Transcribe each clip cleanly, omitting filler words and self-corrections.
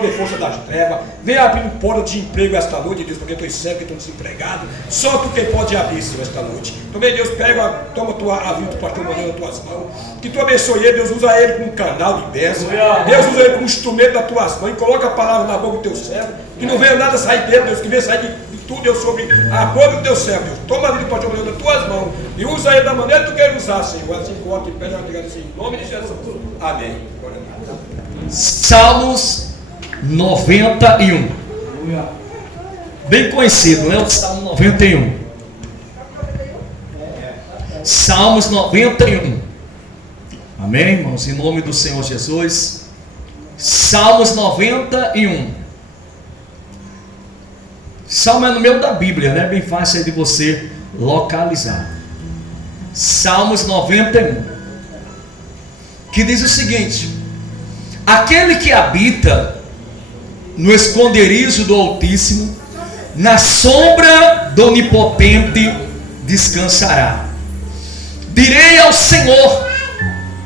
toda força das trevas. Vem abrindo porta de emprego esta noite, Deus, porque eu estou cego, estou desempregado. Só tu quem pode abrir, Senhor, esta noite. Também, Deus, toma a vida do pastor Manuel nas tuas mãos. Que tu abençoe ele, Deus, usa ele como canal de bênção. Deus, usa ele como instrumento das tuas mãos. Coloca a palavra na boca do teu servo. Que não venha nada sair dele, Deus, que venha sair de tudo, Deus, sobre a boca do teu servo, Deus. Toma a vida do pastor Manuel nas tuas mãos. E usa ele da maneira que tu queres usar, Senhor. Assim coloca e pede assim, em nome de Jesus. Amém. Salmos 91. Bem conhecido, né? O Salmo 91. Salmos 91. Amém, irmãos? Em nome do Senhor Jesus. Salmos 91. Salmo é no meio da Bíblia, né? Bem fácil aí de você localizar. Salmos 91. Que diz o seguinte: aquele que habita no esconderijo do Altíssimo, na sombra do Onipotente descansará. Direi ao Senhor: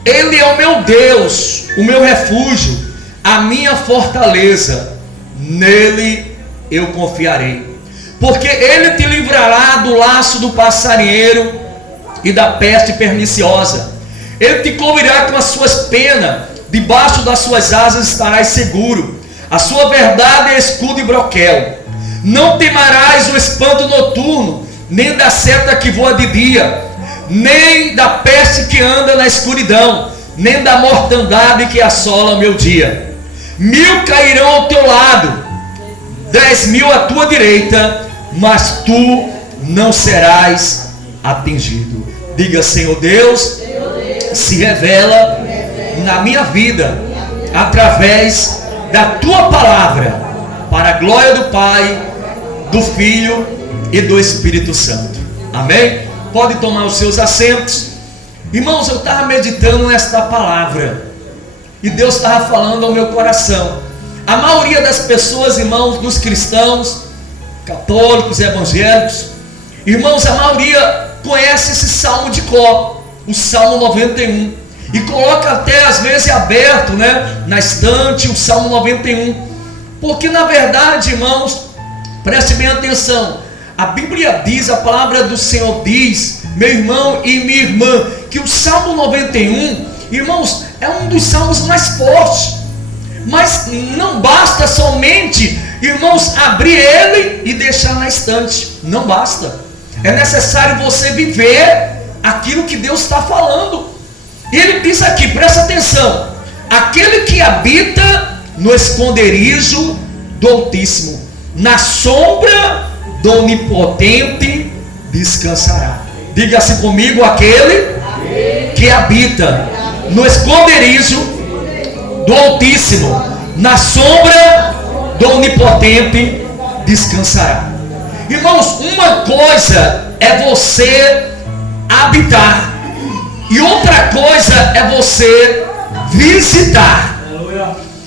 Ele é o meu Deus, o meu refúgio, a minha fortaleza, nele eu confiarei. Porque Ele te livrará do laço do passarinheiro e da peste perniciosa. Ele te cobrirá com as suas penas, debaixo das suas asas estarás seguro. A sua verdade é escudo e broquel. Não temerás o espanto noturno, nem da seta que voa de dia, nem da peste que anda na escuridão, nem da mortandade que assola o meu dia. 1000 cairão ao teu lado, 10.000 à tua direita, mas tu não serás atingido. Diga: Senhor Deus, se revela na minha vida através da tua palavra, para a glória do Pai, do Filho e do Espírito Santo. Amém? Pode tomar os seus assentos. Irmãos, eu estava meditando nesta palavra e Deus estava falando ao meu coração. A maioria das pessoas, irmãos, dos cristãos, católicos, evangélicos, irmãos, a maioria conhece esse salmo de cor, o Salmo 91, e coloca até às vezes aberto, né, na estante, o Salmo 91, porque na verdade, irmãos, preste bem atenção, a Bíblia diz, a palavra do Senhor diz, meu irmão e minha irmã, que o Salmo 91, irmãos, é um dos salmos mais fortes. Mas não basta somente, irmãos, abrir ele e deixar na estante. Não basta. É necessário você viver aquilo que Deus está falando. E ele diz aqui, presta atenção: aquele que habita no esconderijo do Altíssimo, na sombra do Onipotente descansará. Diga assim comigo: aquele que habita no esconderijo do Altíssimo, na sombra do Onipotente descansará. Irmãos, uma coisa é você habitar e outra coisa é você visitar.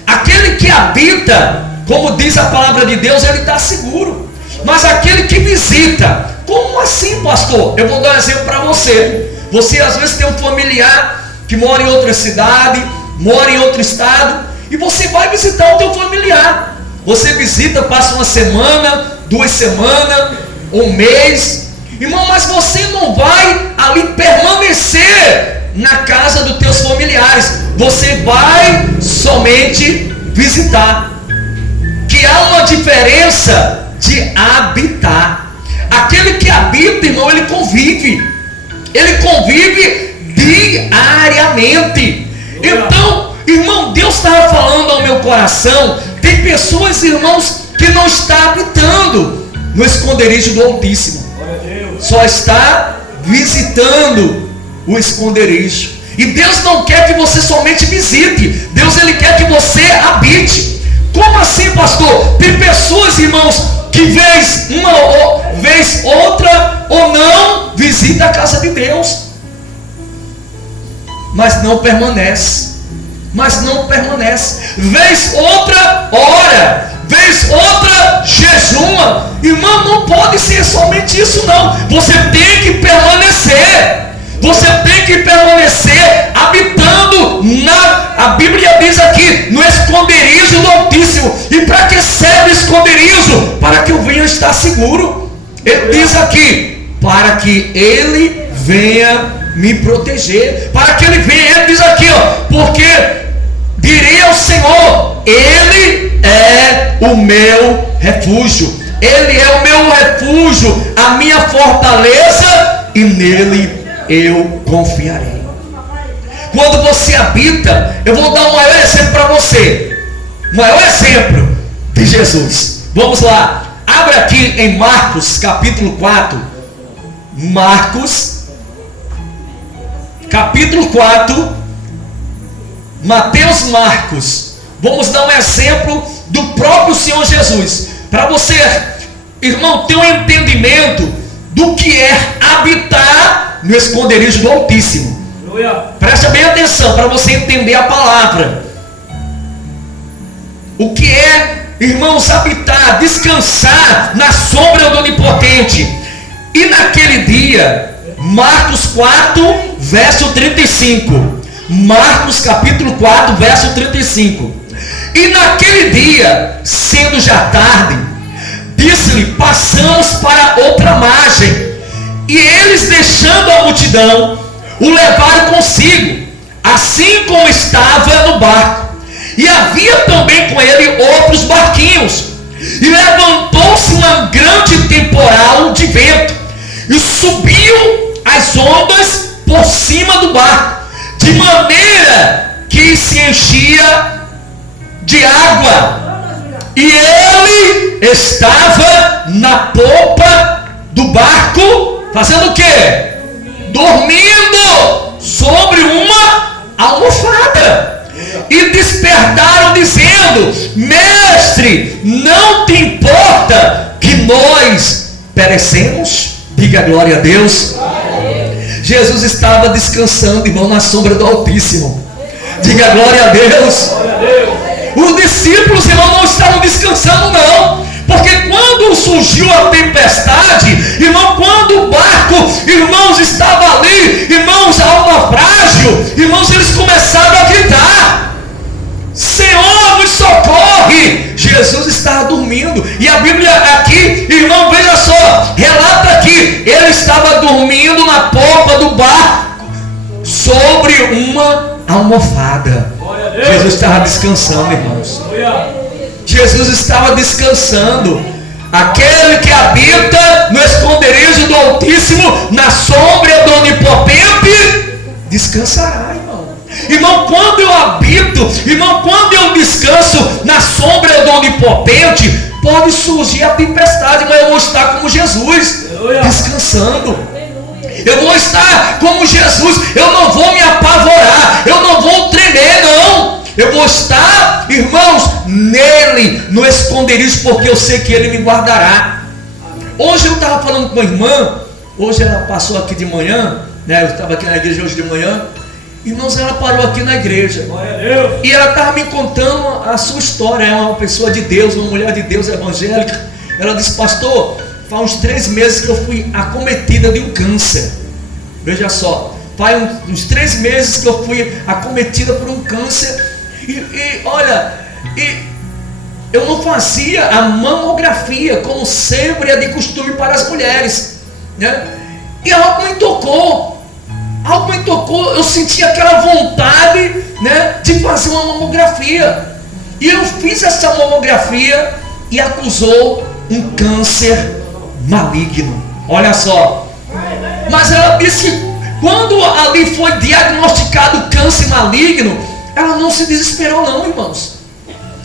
Aquele que habita, como diz a palavra de Deus, ele está seguro. Mas aquele que visita, como assim, pastor? Eu vou dar um exemplo para você. Você às vezes tem um familiar que mora em outra cidade, mora em outro estado, e você vai visitar o teu familiar. Você visita, passa uma semana, 2 semanas, um mês, irmão, mas você não vai ali permanecer na casa dos teus familiares. Você vai somente visitar. Que há uma diferença de habitar. Aquele que habita, irmão, ele convive diariamente. Então, irmão, Deus estava falando ao meu coração. Tem pessoas, irmãos, que não está habitando no esconderijo do Altíssimo, só está visitando o esconderijo. E Deus não quer que você somente visite. Deus, ele quer que você habite. Como assim, pastor? Tem pessoas, irmãos, que vez outra ou não visita a casa de Deus, mas não permanece. Vez outra ora, vez outra jejuma. Irmão, não pode ser somente isso, não. Você tem que permanecer. Habitando a Bíblia diz aqui, no esconderijo do Altíssimo. Altíssimo. E para que serve o esconderijo? Para que eu venha estar seguro. Ele diz aqui, para que Ele venha me proteger, para que Ele venha. Ele diz aqui, porque direi ao Senhor, Ele é o meu refúgio, Ele é o meu refúgio, a minha fortaleza, e nele eu confiarei. Quando você habita, eu vou dar um maior exemplo para você, o maior exemplo de Jesus. Vamos lá, abre aqui em Marcos capítulo 4, Marcos capítulo 4, Mateus, Marcos. Vamos dar um exemplo do próprio Senhor Jesus, para você, irmão, ter um entendimento do que é habitar no esconderijo do Altíssimo. Presta bem atenção para você entender a palavra. O que é, irmãos, habitar, descansar na sombra do Onipotente. E naquele dia, Marcos 4, verso 35. Marcos capítulo 4, verso 35. E naquele dia, sendo já tarde, disse-lhe, passamos para outra margem. E eles, deixando a multidão, o levaram consigo, assim como estava no barco. E havia também com ele outros barquinhos. E levantou-se um grande temporal de vento, e subiu as ondas por cima do barco, de maneira que se enchia de água. E ele estava na popa do barco, fazendo o quê? Dormindo sobre uma almofada. E despertaram dizendo, mestre, não te importa que nós perecemos? Diga glória a Deus. Jesus estava descansando, irmão, na sombra do Altíssimo. Diga glória a Deus. Os discípulos, irmão, não estavam descansando não, porque quando surgiu a tempestade, irmão, quando o barco, irmãos, estava ali, irmãos, ao naufrágio, irmãos, eles começaram a gritar, Senhor, nos socorre. Jesus estava dormindo, e a Bíblia aqui, irmão, veja só, relata aqui, ele estava dormindo na popa do barco, sobre uma almofada. Jesus estava descansando, irmãos. Jesus estava descansando. Aquele que habita no esconderijo do Altíssimo, na sombra do Onipotente, descansará, irmão. Irmão, quando eu habito, irmão, quando eu descanso na sombra do Onipotente, pode surgir a tempestade, mas eu vou estar como Jesus, descansando. Eu vou estar como Jesus, eu não vou me apavorar, eu não vou tremer, não. Eu vou estar, irmãos, nele, no esconderijo, porque eu sei que ele me guardará. Hoje eu estava falando com a irmã, hoje ela passou aqui de manhã, né? Eu estava aqui na igreja hoje de manhã. Irmãos, ela parou aqui na igreja e ela estava me contando a sua história. É uma pessoa de Deus, uma mulher de Deus evangélica. Ela disse, pastor, faz uns 3 meses que eu fui acometida de um câncer. Veja só, faz uns 3 meses que eu fui acometida por um câncer. E olha, eu não fazia a mamografia como sempre é de costume para as mulheres, né? E algo me tocou, eu senti aquela vontade, né, de fazer uma mamografia. E eu fiz essa mamografia e acusou um câncer maligno. Olha só. Mas ela disse que quando ali foi diagnosticado o câncer maligno, ela não se desesperou não, irmãos.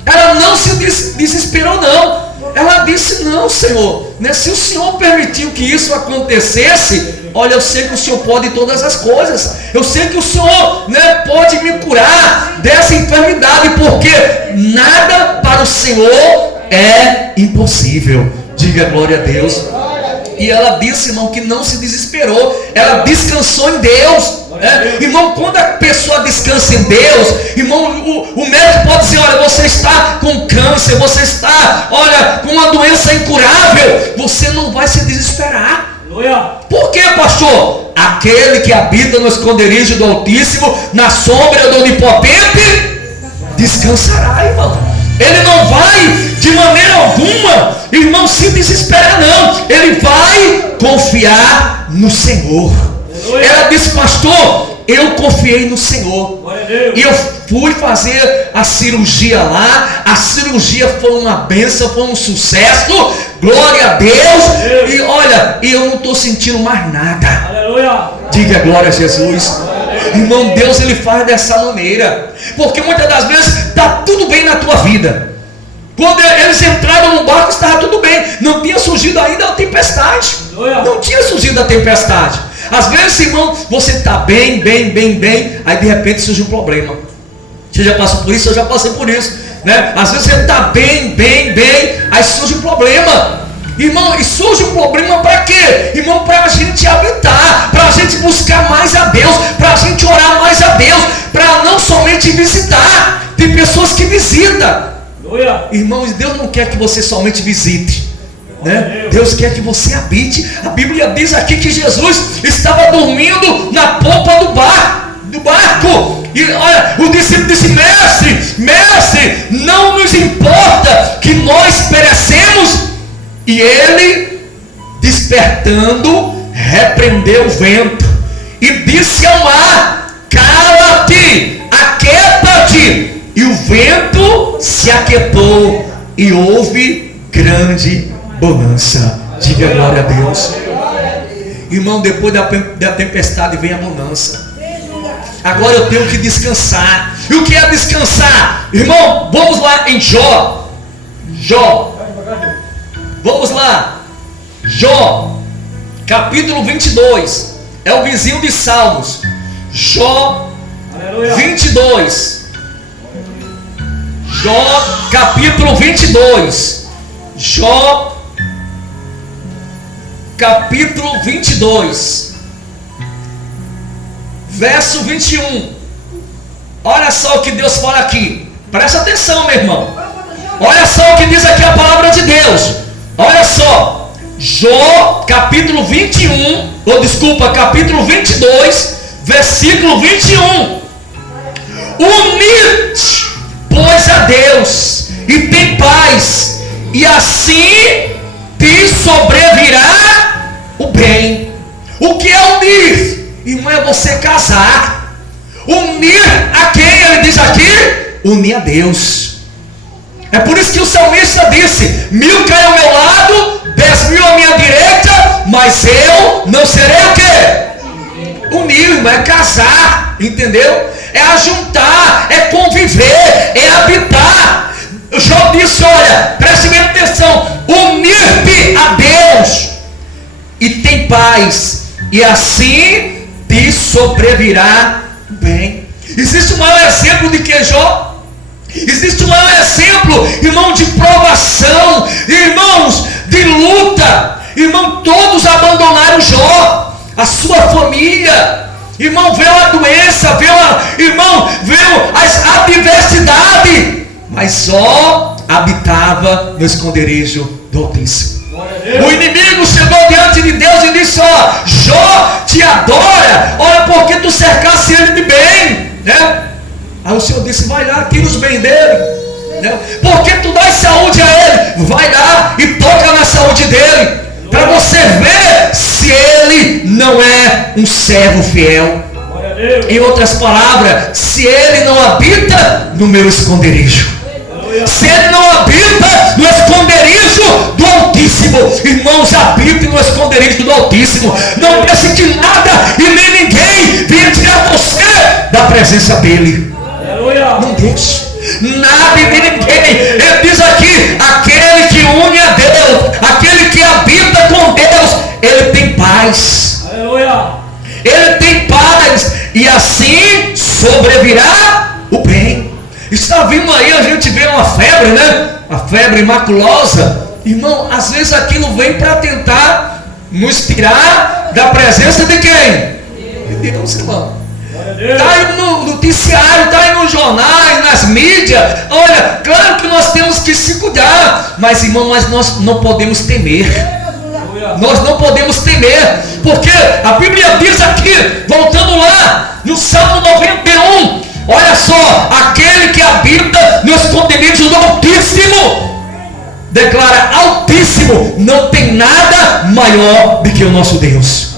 Ela não se desesperou não. Ela disse, não, Senhor, né, se o Senhor permitiu que isso acontecesse, olha, eu sei que o Senhor pode todas as coisas. Eu sei que o Senhor, né, pode me curar dessa enfermidade, porque nada para o Senhor é impossível. Diga glória a Deus. E ela disse, irmão, que não se desesperou. Ela descansou em Deus. Irmão, quando a pessoa descansa em Deus, irmão, o médico pode dizer, olha, você está com câncer, você está, olha, com uma doença incurável. Você não vai se desesperar. Por quê, pastor? Aquele que habita no esconderijo do Altíssimo, na sombra do Onipotente, descansará, irmão. Ele não vai não, irmão, se desesperar não. Ele vai confiar no Senhor. Ela disse: pastor, eu confiei no Senhor. E eu fui fazer a cirurgia lá. A cirurgia foi uma bênção, foi um sucesso. Glória a Deus. E olha, eu não estou sentindo mais nada. Diga glória a Jesus. Irmão, Deus ele faz dessa maneira. Porque muitas das vezes está tudo bem na tua vida. Quando eles entraram no barco, estava tudo bem. Não tinha surgido ainda a tempestade. Não tinha surgido a tempestade. Às vezes, irmão, você está bem. Aí de repente surge um problema. Você já passou por isso? Eu já passei por isso, né? Às vezes você está bem, aí surge um problema. Irmão, e surge um problema para quê? Irmão, para a gente habitar, para a gente buscar mais a Deus, para a gente orar mais a Deus, para não somente visitar. Tem pessoas que visitam. Irmãos, Deus não quer que você somente visite, né? Deus quer que você habite. A Bíblia diz aqui que Jesus estava dormindo na polpa do barco. E olha, o discípulo disse: mestre, não nos importa que nós perecemos. E ele, despertando, repreendeu o vento e disse ao mar: cala-te, aquieta-te. E o vento se aquietou e houve grande bonança. Diga glória a Deus. Irmão, depois da tempestade vem a bonança. Agora eu tenho que descansar. E o que é descansar? Irmão, vamos lá em Jó. Vamos lá. Jó, capítulo 22. É o vizinho de Salmos. Jó 22. Jó, capítulo 22. Jó, capítulo 22. Verso 21. Olha só o que Deus fala aqui. Presta atenção, meu irmão. Olha só o que diz aqui a palavra de Deus. Olha só. Jó, capítulo 21. Capítulo 22, versículo 21. Unite, pois, a Deus, e tem paz, e assim te sobrevirá o bem. O que é unir? Irmão, é você casar. Unir a quem? Ele diz aqui: unir a Deus. É por isso que o salmista disse: 1000 caem ao meu lado, 10.000 à minha direita, mas eu não serei o quê? Unir, irmão, é casar, entendeu? É ajuntar, é conviver, é habitar. Jó disse: olha, preste bem atenção, unir-te a Deus e tem paz, e assim te sobrevirá bem. Existe um maior exemplo de que Jó? Existe um maior exemplo, irmão, de provação, irmãos, de luta. Irmão, todos abandonaram Jó, a sua família. Irmão, veio a doença, veio as adversidades, mas Jó habitava no esconderijo do Altíssimo. O inimigo chegou diante de Deus e disse: ó, Jó te adora, olha, porque tu cercasse ele de bem, né? Aí o Senhor disse: vai lá, tira os bens dele, né? Porque tu dás saúde a ele, vai lá e toca na saúde dele, para você ver se ele não é um servo fiel. Em outras palavras, se ele não habita no meu esconderijo, se ele não habita no esconderijo do Altíssimo. Irmãos, habite no esconderijo do Altíssimo. Não deixe que nada e nem ninguém venha tirar você da presença dele. Não deixe nada e nem ninguém. Ele diz aqui: aquele que une a Deus, aquele que habita com Deus, ele tem paz. Ele tem paz, e assim sobrevirá o bem. Está vindo aí, a gente vê uma febre, né? A febre maculosa. Irmão, às vezes aquilo vem para tentar nos tirar da presença de quem? De Deus, irmão. Está aí no noticiário, está aí nos jornais, nas mídias. Olha, claro que nós temos que se cuidar, mas, irmão, nós não podemos temer. Nós não podemos temer, porque a Bíblia diz aqui, voltando lá no Salmo 91, olha só: aquele que habita no esconderijo do Altíssimo. declara: Altíssimo, não tem nada maior do que o nosso Deus.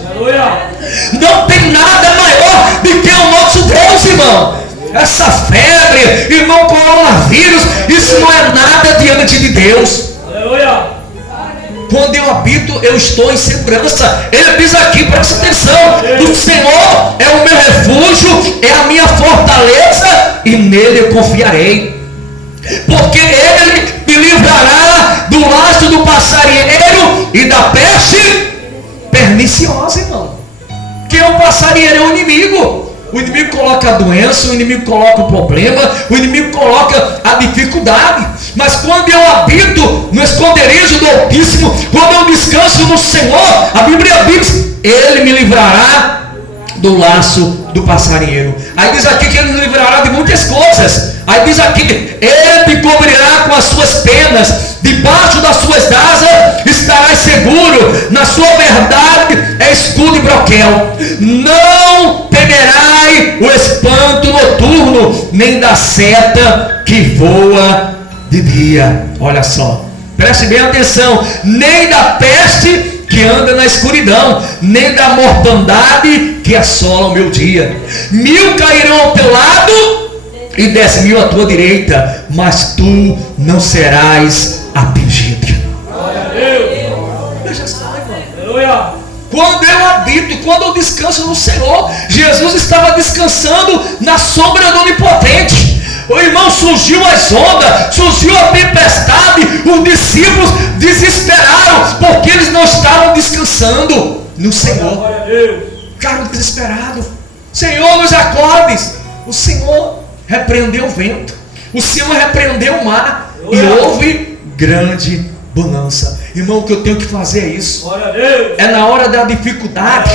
Não tem nada maior do que o nosso Deus, irmão. Essa febre, irmão, coronavírus, isso não é nada diante de Deus. Quando eu habito, eu estou em segurança. Ele diz aqui, presta atenção: o Senhor é o meu refúgio, é a minha fortaleza, e nele eu confiarei. Porque ele me livrará do laço do passarinheiro e da peste perniciosa, irmão. Que é o passarinheiro? É o inimigo. O inimigo coloca a doença, o inimigo coloca o problema, o inimigo coloca a dificuldade. Mas quando eu habito no esconderijo do Altíssimo, quando eu descanso no Senhor, a Bíblia diz: Ele me livrará do laço do passarinheiro. Aí diz aqui que Ele me livrará de muitas coisas. Aí diz aqui: Ele te cobrirá com as suas penas, debaixo das suas asas estarás seguro, na sua verdade é escudo e broquel. Não temerás o espanto noturno, nem da seta que voa de dia. Olha só, preste bem atenção: nem da peste que anda na escuridão, nem da mortandade que assola o meu dia. 1000 cairão ao teu lado e 10.000 à tua direita, mas tu não serás atingido. Veja só, irmão. Quando eu habito, quando eu descanso no Senhor, Jesus estava descansando na sombra do Onipotente. O irmão, surgiu as ondas, surgiu a tempestade, os discípulos desesperaram, porque eles não estavam descansando no Senhor. Ficaram desesperados. Senhor, nos acordes. O Senhor repreendeu o vento, o Senhor repreendeu o mar, e houve grande bonança. Irmão, o que eu tenho que fazer é isso. É na hora da dificuldade,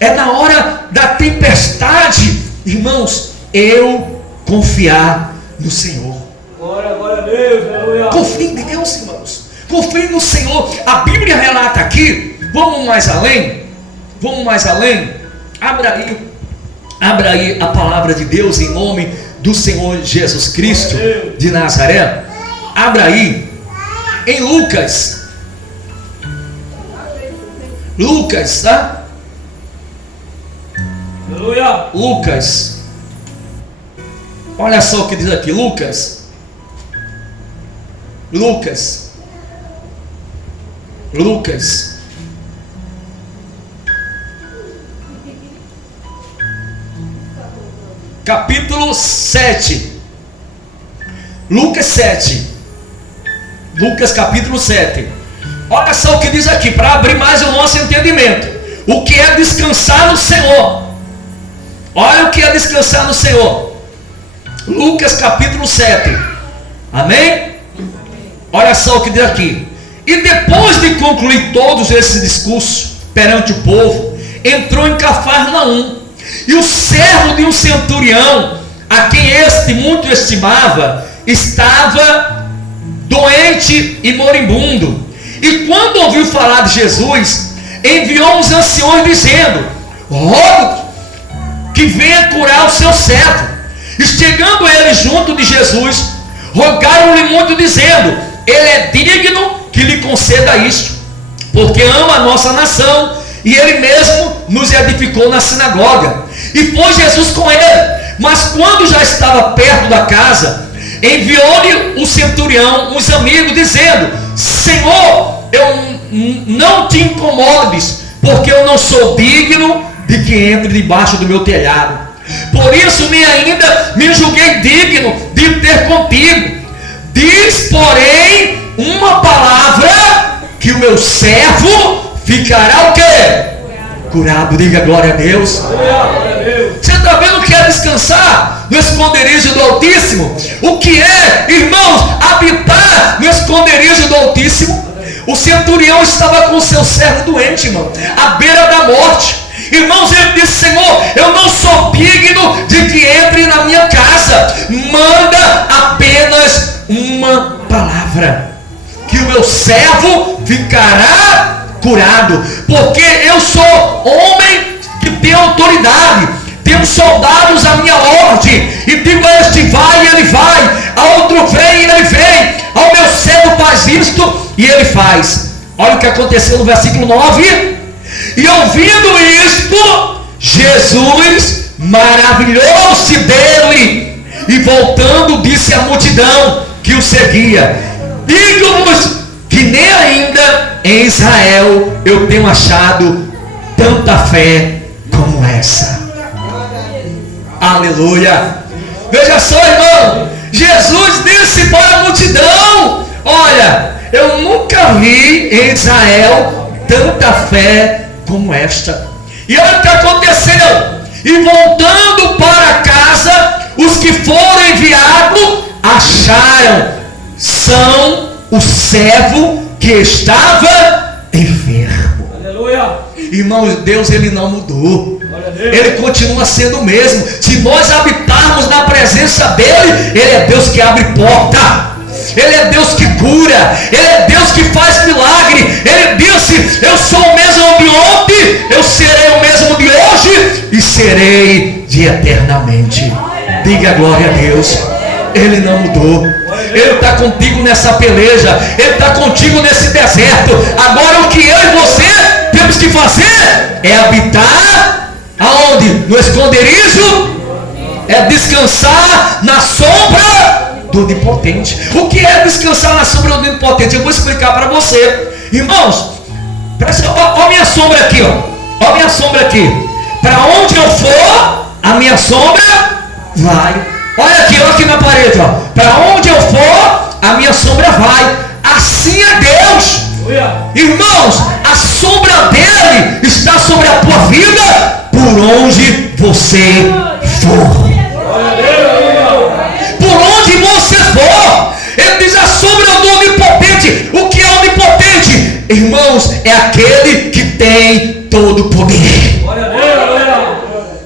é na hora da tempestade, irmãos, eu confiar no Senhor. Confie em Deus, irmãos. Confie no Senhor. A Bíblia relata aqui. Vamos mais além. Abra aí a palavra de Deus em nome do Senhor Jesus Cristo de Nazaré. Abra aí em Lucas, tá? Lucas. Olha só o que diz aqui, Lucas, capítulo 7, Lucas 7, Lucas capítulo 7, olha só o que diz aqui, para abrir mais o nosso entendimento, o que é descansar no Senhor. Olha o que é descansar no Senhor. Lucas capítulo 7, amém? Olha só o que diz aqui: e depois de concluir todos esses discursos perante o povo, entrou em Cafarnaum, e o servo de um centurião, a quem este muito estimava, estava doente e moribundo. E quando ouviu falar de Jesus, enviou uns anciões dizendo: rogo que venha curar o seu servo. E chegando ele junto de Jesus, rogaram-lhe muito, dizendo: ele é digno que lhe conceda isto, porque ama a nossa nação, e ele mesmo nos edificou na sinagoga. E foi Jesus com ele. Mas quando já estava perto da casa, enviou-lhe o centurião uns amigos, dizendo: Senhor, eu não te incomodes, porque eu não sou digno de que entre debaixo do meu telhado. Por isso nem ainda me julguei digno de ter contigo. Diz, porém, uma palavra, que o meu servo ficará o quê? Curado. Diga glória a Deus. Você está vendo o que é descansar no esconderijo do Altíssimo? O que é, irmãos, habitar no esconderijo do Altíssimo? O centurião estava com seu servo doente, irmão, à beira da morte. Irmãos, ele disse: Senhor, eu não sou digno de que entre na minha casa, manda apenas uma palavra, que o meu servo ficará curado, porque eu sou homem que tem autoridade, tenho soldados à minha ordem, e digo a este: vai, e ele vai, a outro: vem, e ele vem, ao meu servo: faz isto, E ele faz. Olha o que aconteceu no versículo 9. E ouvindo isto, Jesus maravilhou-se dele, e voltando disse à multidão que o seguia: digo-vos que nem ainda em Israel eu tenho achado tanta fé como essa. Aleluia. Veja só, irmão, Jesus disse para a multidão: olha, eu nunca vi em Israel tanta fé como esta. E olha o que aconteceu. E voltando para casa, os que foram enviados acharam são o servo que estava enfermo. Aleluia. Irmãos, Deus, ele não mudou. Ele continua sendo o mesmo. Se nós habitarmos na presença dele, ele é Deus que abre porta, ele é Deus que cura, ele é Deus que faz milagre. Ele disse: eu sou o mesmo de ontem, eu serei o mesmo de hoje e serei de eternamente. Diga glória a Deus. Ele não mudou. Ele está contigo nessa peleja, ele está contigo nesse deserto. Agora o que eu e você temos que fazer é habitar aonde? No esconderijo, é descansar na sombra do Onipotente. O que é descansar na sombra do Onipotente? Eu vou explicar para você, irmãos. Olha a minha sombra aqui, ó. Olha a minha sombra aqui. Para onde eu for, a minha sombra vai. Olha aqui na parede, ó. Para onde eu for, a minha sombra vai. Assim é Deus. Irmãos, a sombra dele está sobre a tua vida por onde você for. Por onde você for. Ele diz: a sombra do Onipotente. O que é onipotente? Irmãos, é aquele que tem todo o poder.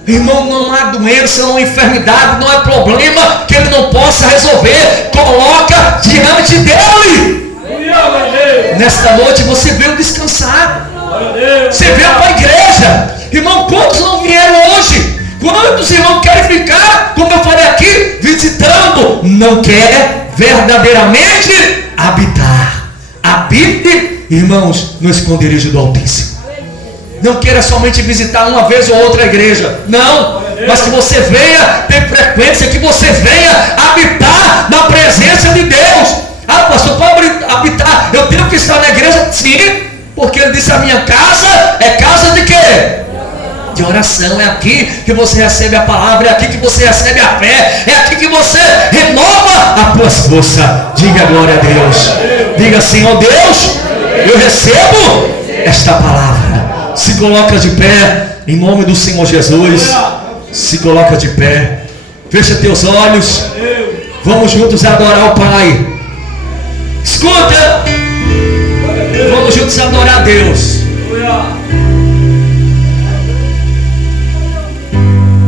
Irmão, não há doença, não há enfermidade, não há problema que ele não possa resolver. Coloca diante dele. Nesta noite você veio descansar. Você veio para a igreja. Irmão, quantos não vieram hoje? Quantos irmãos querem ficar, como eu falei aqui, visitando? Não quer verdadeiramente habitar. Habite, irmãos, no esconderijo do Altíssimo. Não queira somente visitar uma vez ou outra igreja. Não. Mas que você venha ter frequência, que você venha habitar na presença de Deus. Ah, pastor, pode habitar. Eu tenho que estar na igreja? Sim. Porque ele disse: a minha casa é casa de quê? De oração. É aqui que você recebe a palavra. É aqui que você recebe a fé. É aqui que você renova as tuas forças. Diga glória a Deus. Diga: Senhor Deus, eu recebo esta palavra. Se coloca de pé em nome do Senhor Jesus. Se coloca de pé. Fecha teus olhos. Vamos juntos adorar o Pai. Escuta. Vamos juntos adorar a Deus.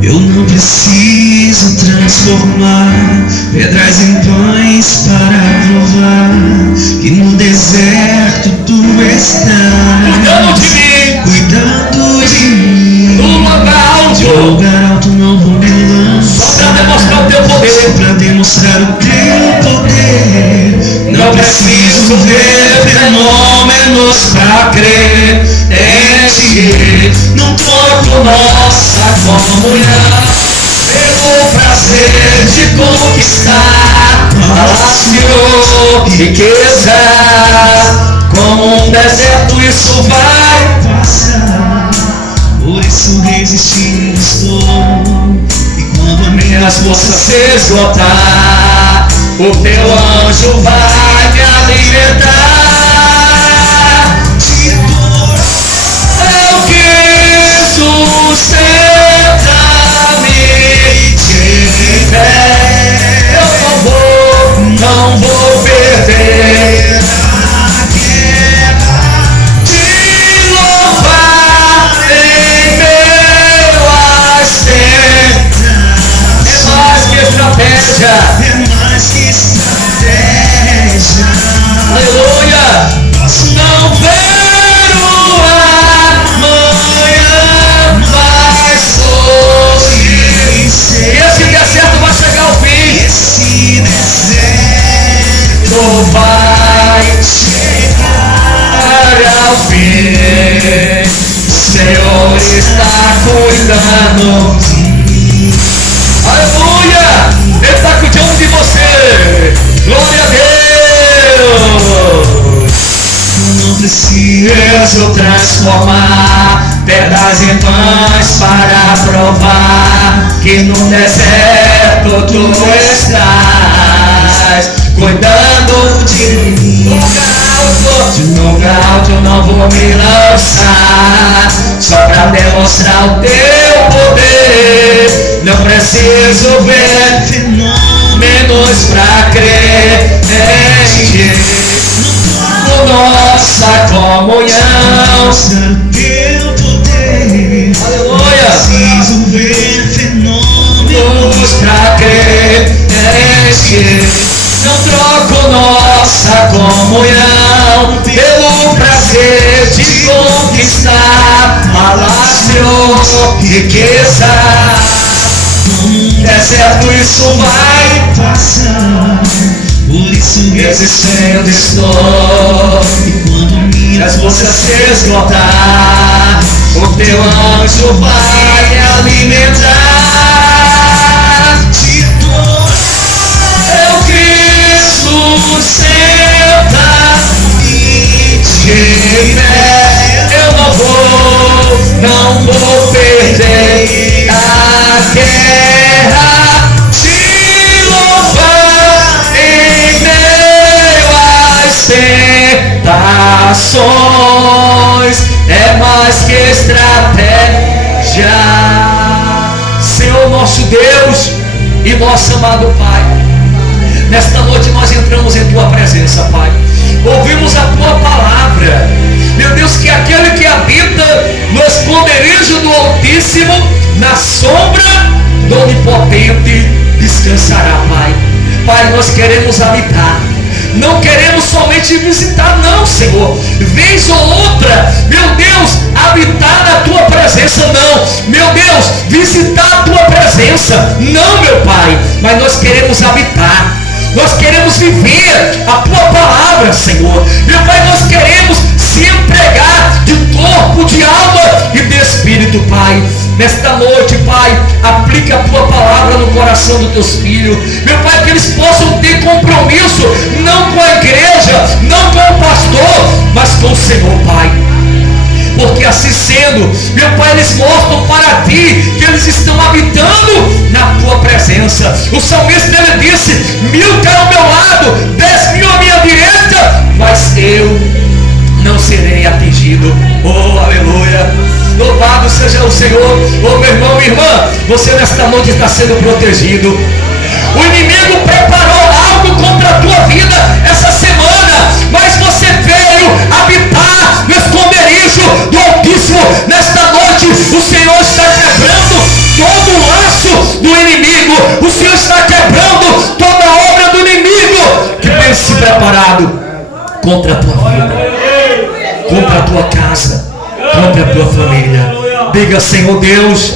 Eu não preciso transformar pedras em pães para provar que no deserto tu estás cuidando de mim. No lugar alto não vou me lançar, só para demonstrar o teu poder. Só para demonstrar o teu poder. Não preciso ver fenômenos para crer em ti. Não troco nossa comunhão pelo prazer de conquistar palácio, riqueza. Como um deserto isso vai passar, por isso resistindo estou. E quando minhas forças se esgotar, o teu anjo vai me alimentar. De dor eu quis sustentar-me de pé. Eu não vou perder a guerra de louvar em meio às tentas. É mais que estratégia. É mais que estratégia. cuidando de mim. Aleluia! Ele está cuidando de você. Glória a Deus. Não preciso transformar pedras em pães para provar que no deserto tu estás cuidando de mim. De lugar alto eu não vou me lançar, só pra demonstrar o teu poder. Não preciso ver fenômenos pra crer em ti. Nossa comunhão, teu poder. Aleluia. Preciso ver fenômenos Pra crer em ti. Não troco nossa comunhão pelo prazer de conquistar palácio, riqueza. Deserto isso vai passar, por isso resistendo estou. E quando As forças se esgotar, o teu anjo vai me alimentar. te dou Eu quis sustentar-me de pé. Eu não vou perder a guerra. Te louvar em meio às tentações é mais que estratégia. Senhor nosso Deus e nosso amado Pai, nesta noite nós entramos em Tua presença, Pai. Ouvimos a Tua palavra. Meu Deus, que aquele que habita no esconderijo do Altíssimo, na sombra do Onipotente, descansará, Pai. Pai, nós queremos habitar. Não queremos somente visitar, não, Senhor. Vez ou outra, meu Deus, habitar na Tua presença, não. Meu Deus, visitar a Tua presença, não, meu Pai. Mas nós queremos habitar. Nós queremos viver a Tua palavra, Senhor. Meu Pai, nós queremos se entregar de corpo, de alma e de espírito, Pai. Nesta noite, Pai, aplica a Tua palavra no coração dos Teus filhos. Meu Pai, que eles possam ter compromisso, não com a igreja, não com o pastor, mas com o Senhor, Pai. Porque assim sendo, meu Pai, eles mostram para Ti que eles estão habitando na Tua presença. O salmista, ele disse: 1000 caem ao meu lado, 10.000 à minha direita, mas eu não serei atingido. Oh, aleluia. Louvado seja o Senhor. Oh, meu irmão, minha irmã, você nesta noite está sendo protegido. O inimigo preparou algo contra a tua vida essa semana, mas você veio habitar no esconderijo do Altíssimo. Nesta noite o Senhor está quebrando todo o laço do inimigo. O Senhor está quebrando toda a obra do inimigo que tem se preparado contra a tua vida, contra a tua casa, contra a tua família. Diga: Senhor Deus,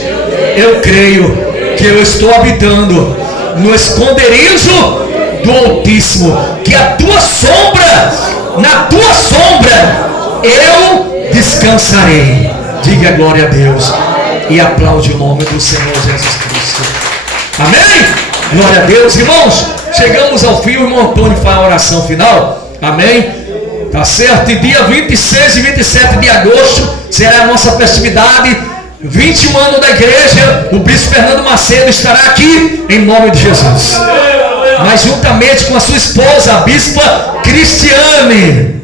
eu creio que eu estou habitando no esconderijo do Altíssimo, que a tua sombra, na tua sombra eu descansarei. Diga glória a Deus e aplaude o nome do Senhor Jesus Cristo. Amém? Glória a Deus, irmãos. Chegamos ao fim. O irmão Antônio faz a oração final. Amém? Tá certo? E dia 26 e 27 de agosto será a nossa festividade, 21 anos da igreja. O bispo Fernando Macedo estará aqui em nome de Jesus, mas juntamente com a sua esposa, a bispa Cristiane.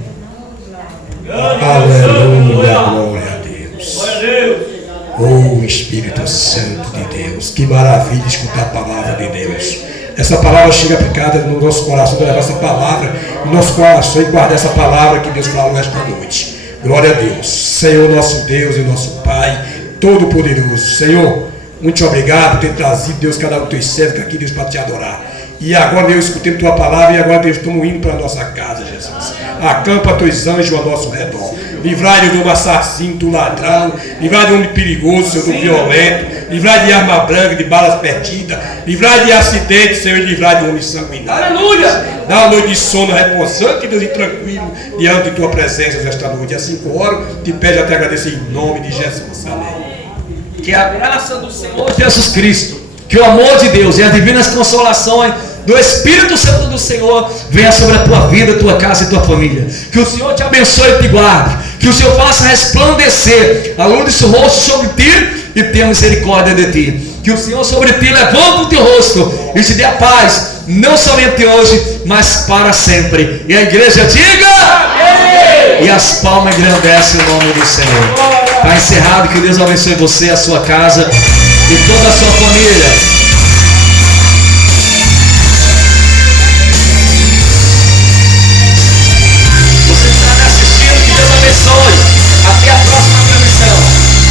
Aleluia, glória a Deus. Oh, Espírito Santo de Deus, que maravilha escutar a palavra de Deus. Essa palavra chega aplicada no nosso coração, levar essa palavra no nosso coração e guardar essa palavra que Deus falou esta noite. Glória a Deus. Senhor, nosso Deus e nosso Pai Todo-Poderoso. Senhor, muito obrigado por ter trazido, Deus, cada um dos teus servos aqui, Deus, para te adorar. E agora, Deus, escutemos tua palavra e agora, Deus, estamos indo para a nossa casa, Jesus. Acampa teus anjos ao nosso redor. Livrai-nos do assassino, do ladrão. Livrai de homem perigoso, Senhor, do violento. Livrai de arma branca, de balas perdidas. Livrai de acidentes, Senhor, e livrai de homem sanguinário. Aleluia! Dá uma noite de sono repousante, Deus, e tranquilo diante de tua presença esta noite. Assim que eu oro, te peço até agradecer em nome de Jesus. Amém. que a graça do Senhor Jesus Cristo, que o amor de Deus e as divinas consolações do Espírito Santo do Senhor venha sobre a tua vida, tua casa e tua família. Que o Senhor te abençoe e te guarde. Que o Senhor faça resplandecer a luz do seu rosto sobre ti e tenha misericórdia de ti. Que o Senhor sobre ti levante o teu rosto e te dê a paz, não somente hoje, mas para sempre. E a igreja diga amém! E as palmas engrandecem o nome do Senhor. Está encerrado, que Deus abençoe você, a sua casa e toda a sua família. Você está me assistindo, que Deus abençoe. Até a próxima.